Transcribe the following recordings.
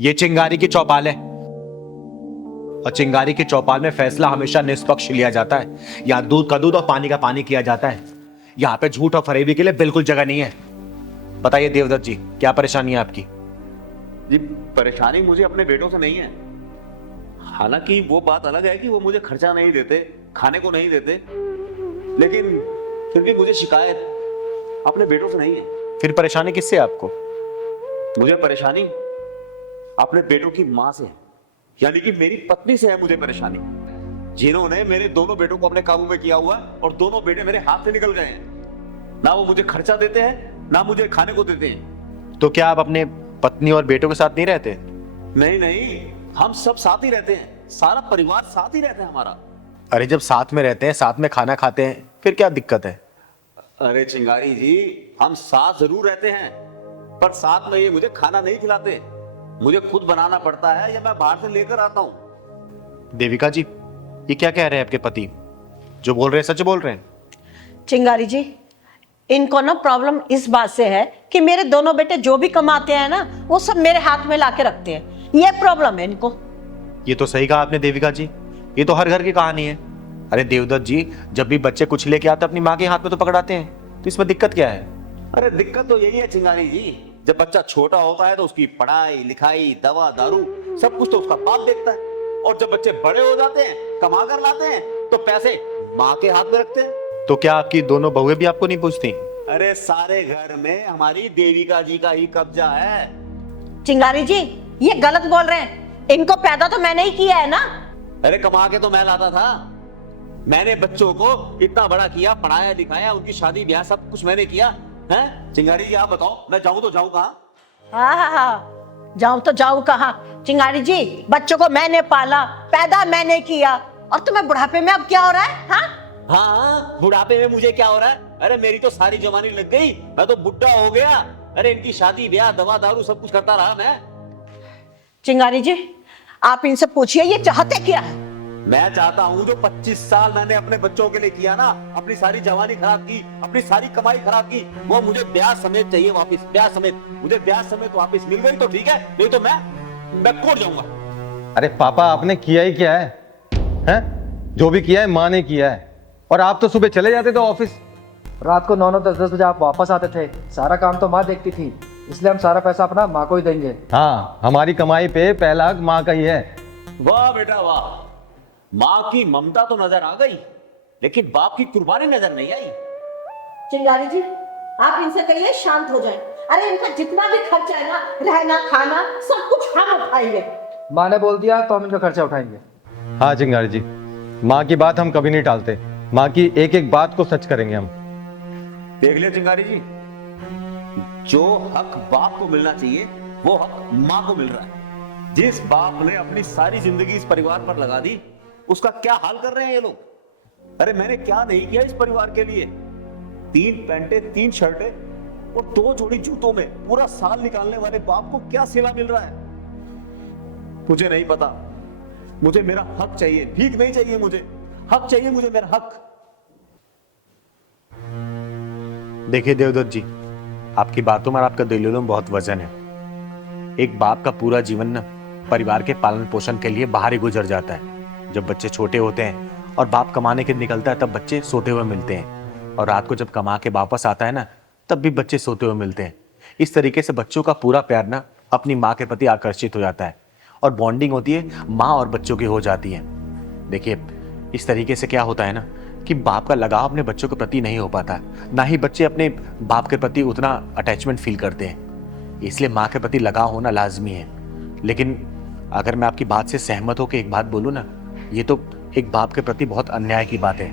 ये चिंगारी की चौपाल है और चिंगारी की चौपाल में फैसला हमेशा निष्पक्ष लिया जाता है। यहाँ दूध का दूध और पानी का पानी किया जाता है। यहाँ पे झूठ और फरेबी के लिए बिल्कुल जगह नहीं है। बताइए देवदत्त जी, क्या परेशानी है आपकी? जी, परेशानी मुझे अपने बेटों से नहीं है। हालांकि वो बात अलग है कि वो मुझे खर्चा नहीं देते, खाने को नहीं देते, लेकिन फिर भी मुझे शिकायत अपने बेटों से नहीं है। फिर परेशानी किससे है आपको? मुझे परेशानी अपने बेटों की माँ से है, यानी कि मेरी पत्नी से है मुझे परेशानी, जिन्होंने मेरे दोनों बेटों को अपने काबू में किया हुआ है और दोनों बेटे मेरे हाथ से निकल गए हैं। ना वो मुझे खर्चा देते हैं, ना मुझे खाने को देते हैं। तो क्या आप अपने पत्नी और बेटों के साथ नहीं रहते? नहीं नहीं, हम सब साथ ही रहते हैं, सारा परिवार साथ ही रहता है हमारा। अरे जब साथ में रहते हैं, साथ में खाना खाते हैं, फिर क्या दिक्कत है? अरे चिंगारी जी, हम साथ जरूर रहते हैं, पर साथ में ये मुझे खाना नहीं खिलाते। मुझे खुद बनाना पड़ता है या मैं बाहर से लेकर आता हूँ। देविका जी, ये क्या कह रहे हैं आपके पति? जो बोल रहे हैं सच बोल रहे हैं? चिंगारी जी, इनको ना प्रॉब्लम इस बात से है कि मेरे दोनों बेटे जो भी कमाते हैं ना, वो सब मेरे हाथ में लाके रखते हैं। ये प्रॉब्लम है इनको। ये तो सही कहा आपने देविका जी, ये तो हर घर की कहानी है। अरे देवदत्त जी, जब भी बच्चे कुछ लेके आते अपनी माँ के हाथ में तो पकड़ाते हैं, तो इसमें दिक्कत क्या है? अरे दिक्कत तो यही है चिंगारी जी, जब बच्चा छोटा होता है तो उसकी पढ़ाई लिखाई दवा दारू सब कुछ तो उसका बाप देखता है, और जब बच्चे बड़े हो जाते हैं, कमा कर लाते हैं, तो पैसे माँ के हाथ में रखते हैं। तो क्या आपकी दोनों बहुएं भी आपको नहीं पूछती? अरे सारे घर में हमारी देविका जी का ही कब्जा है। चिंगारी जी, ये गलत बोल रहे हैं। इनको पैदा तो मैंने ही किया है ना। अरे कमा के तो मैं लाता था, मैंने बच्चों को इतना बड़ा किया, पढ़ाया लिखाया, उनकी शादी ब्याह सब कुछ मैंने किया है। चिंगारी जी आप बताओ, मैं जाऊं तो जाऊं कहां? हाँ, जाऊं तो जाऊं कहाँ? चिंगारी जी, बच्चों को मैंने पाला, पैदा मैंने किया, और तुम्हें बुढ़ापे में अब क्या हो रहा है? हाँ, हाँ, बुढ़ापे में मुझे क्या हो रहा है? अरे मेरी तो सारी जवानी लग गई, मैं तो बुढ़ा हो गया। अरे इनकी शादी ब्याह दवा दारू सब कुछ करता रहा मैं। चिंगारी जी, आप इनसे पूछिए ये चाहते क्या है। मैं चाहता हूं जो 25 साल मैंने अपने बच्चों के लिए किया ना, अपनी सारी जवानी खराब की, अपनी सारी कमाई खराब की, वो मुझे ब्याह समेत चाहिए वापस। ब्याह समेत, मुझे ब्याह समेत वापस मिल गई तो ठीक है, नहीं तो मैं कोर्ट जाऊंगा। अरे पापा, आपने किया ही क्या है? हैं? जो भी किया है माँ ने किया है। और आप तो सुबह चले जाते थे ऑफिस। रात को 9-9 10-10 बजे आप वापस आते थे। सारा काम तो माँ देखती थी, इसलिए हम सारा पैसा अपना माँ को ही देंगे। हाँ, हमारी कमाई पे पहला हक माँ का ही है। वाह बेटा वाह, माँ की ममता तो नजर आ गई, लेकिन बाप की कुर्बानी नजर नहीं आई। चिंगारी जी, आप इनसे कहिए शांत हो जाएं। अरे इनका जितना भी खर्चा है ना, रहना खाना सब कुछ हम उठाएंगे। माँ ने बोल दिया तो हम इनका खर्चा उठाएंगे। हाँ चिंगारी जी, माँ की बात हम कभी नहीं टालते। माँ की एक एक बात को सच करेंगे हम। देख लिया चिंगारी जी, जो हक बाप को मिलना चाहिए वो हक माँ को मिल रहा है। जिस बाप ने अपनी सारी जिंदगी इस परिवार पर लगा दी, उसका क्या हाल कर रहे हैं ये लोग। अरे मैंने क्या नहीं किया इस परिवार के लिए। 3 पैंटें 3 शर्टें और 2 जोड़ी जूतों में पूरा साल निकालने वाले बाप को क्या सिला मिल रहा है, मुझे नहीं पता। मुझे मेरा हक चाहिए, भीख नहीं चाहिए, मुझे हक चाहिए, मुझे मेरा हक। देखिए देवदत्त जी, आपकी बातों में और आपका दलीलों में बहुत वजन है। एक बाप का पूरा जीवन ना परिवार के पालन पोषण के लिए बाहर ही गुजर जाता है। जब बच्चे छोटे होते हैं और बाप कमाने के निकलता है, तब बच्चे सोते हुए मिलते हैं, और रात को जब कमा के वापस आता है ना, तब भी बच्चे सोते हुए मिलते हैं। इस तरीके से बच्चों का पूरा प्यार ना अपनी माँ के प्रति आकर्षित हो जाता है, और बॉन्डिंग होती है माँ और बच्चों की हो जाती है। देखिए, इस तरीके से क्या होता है ना कि बाप का लगाव अपने बच्चों के प्रति नहीं हो पाता, ना ही बच्चे अपने बाप के प्रति उतना अटैचमेंट फील करते हैं। इसलिए माँ के प्रति लगाव होना लाजमी है। लेकिन अगर मैं आपकी बात से सहमत हो कि एक बात बोलूँ ना, ये तो एक बाप के प्रति बहुत अन्याय की बात है,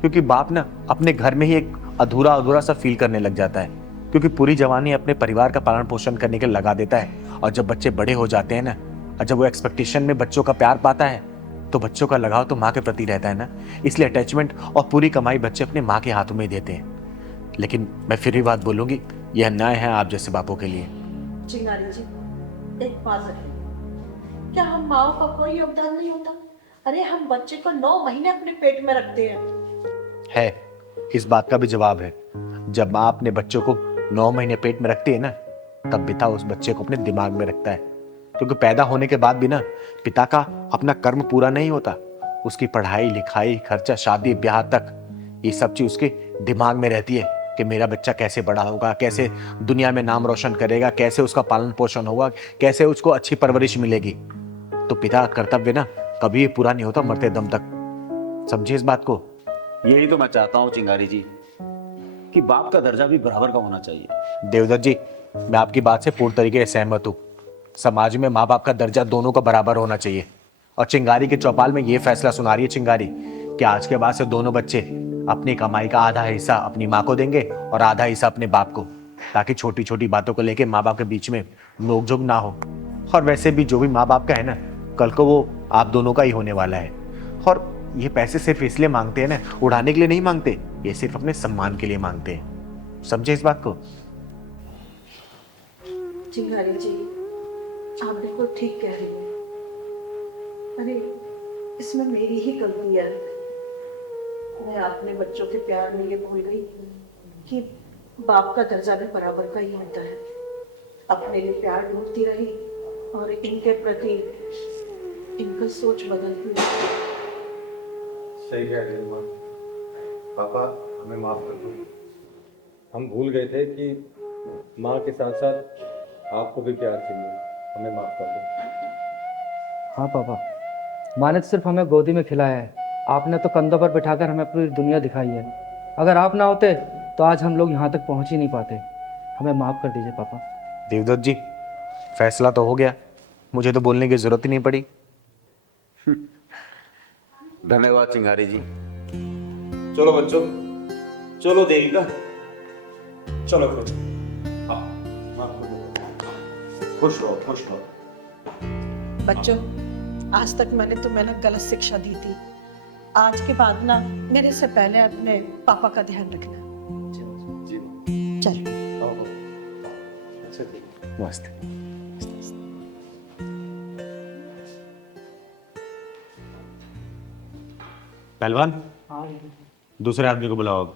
क्योंकि बाप ना अपने घर में ही एक अधूरा अधूरा सा फील करने लग जाता है, क्योंकि पूरी जवानी अपने परिवार का पालन पोषण करने के लिए लगा देता है, और जब बच्चे बड़े हो जाते हैं ना, और जब वो एक्सपेक्टेशन में बच्चों का प्यार पाता है, तो बच्चों का लगाव तो माँ के प्रति रहता है ना, इसलिए अटैचमेंट और पूरी कमाई बच्चे अपने माँ के हाथों में ही देते हैं। लेकिन मैं फिर भी बात बोलूंगी, यह अन्याय है आप जैसे बापों के लिए। चिंगारी जी, एक बात रखिए, क्या हम माँ का कोई योगदान नहीं होता? अरे हम बच्चे को 9 महीने अपने पेट में रखते हैं। है, इस बात का भी जवाब है। जब माँ अपने बच्चों को 9 महीने पेट में रखती है ना, तब पिता उस बच्चे को अपने दिमाग में रखता है। क्योंकि पैदा होने के बाद भी ना पिता का अपना कर्म पूरा नहीं होता। उसकी पढ़ाई लिखाई खर्चा शादी ब्याह तक ये सब चीज उसके दिमाग में रहती है कि मेरा बच्चा कैसे बड़ा होगा, कैसे दुनिया में नाम रोशन करेगा, कैसे उसका पालन पोषण होगा, कैसे उसको अच्छी परवरिश मिलेगी। तो पिता का कर्तव्य ना कभी पूरा नहीं होता मरते दम तक। समझिए इस बात को। यही तो मैं चाहता हूँ चिंगारी जी, कि बाप का दर्जा भी बराबर का होना चाहिए। देवदत्त जी, मैं आपकी बात से पूर्ण तरीके से सहमत हूँ। समाज में माँ बाप का दर्जा दोनों का बराबर होना चाहिए। और चिंगारी के चौपाल में ये फैसला सुना रही है चिंगारी कि आज के बाद से दोनों बच्चे अपनी कमाई का आधा हिस्सा अपनी माँ को देंगे और आधा हिस्सा अपने बाप को, ताकि छोटी छोटी बातों को लेके माँ बाप के बीच में नोकझोंक ना हो। और वैसे भी जो भी माँ बाप का है ना, कल को वो आप दोनों का ही होने वाला है। और ये पैसे सिर्फ इसलिए मांगते हैं ना, उड़ाने के लिए नहीं मांगते, ये सिर्फ अपने सम्मान के लिए मांगते हैं। समझे इस बात को। चिंगारी जी, आप बिल्कुल ठीक कह रही हैं। अरे इसमें मेरी ही गलती है। मैं अपने बच्चों के प्यार में ये भूल गई कि बाप का दर्जा भी बराबर का ही होता है। अपने लिए प्यार ढूंढती रही और इनके प्रति इनका सोच बदलती रही। सही कह रही माँ। पापा हमें माफ कर दो। हम भूल गए थे कि माँ के साथ साथ आपको भी प्यार चाहिए। हमें माफ कर दो। हाँ पापा, माँ ने तो सिर्फ हमें गोदी में खिलाया है, आपने तो कंधों पर बिठाकर हमें पूरी दुनिया दिखाई है। अगर आप ना होते तो आज हम लोग यहाँ तक पहुँच ही नहीं पाते। हमें माफ़ कर दीजिए पापा। देवदत्त जी, फैसला तो हो गया, मुझे तो बोलने की जरूरत ही नहीं पड़ी। धन्यवाद चिंगारी जी। चलो बच्चों, चलो देविका, चलो फिर। खुश रहो, खुश रहो। बच्चों, आज तक मैंने तुम्हें ना गलत शिक्षा दी थी। आज के बाद ना मेरे से पहले अपने पापा का ध्यान रखना। चलो। मस्त। पहलवान, दूसरे आदमी को बुलाओ अब।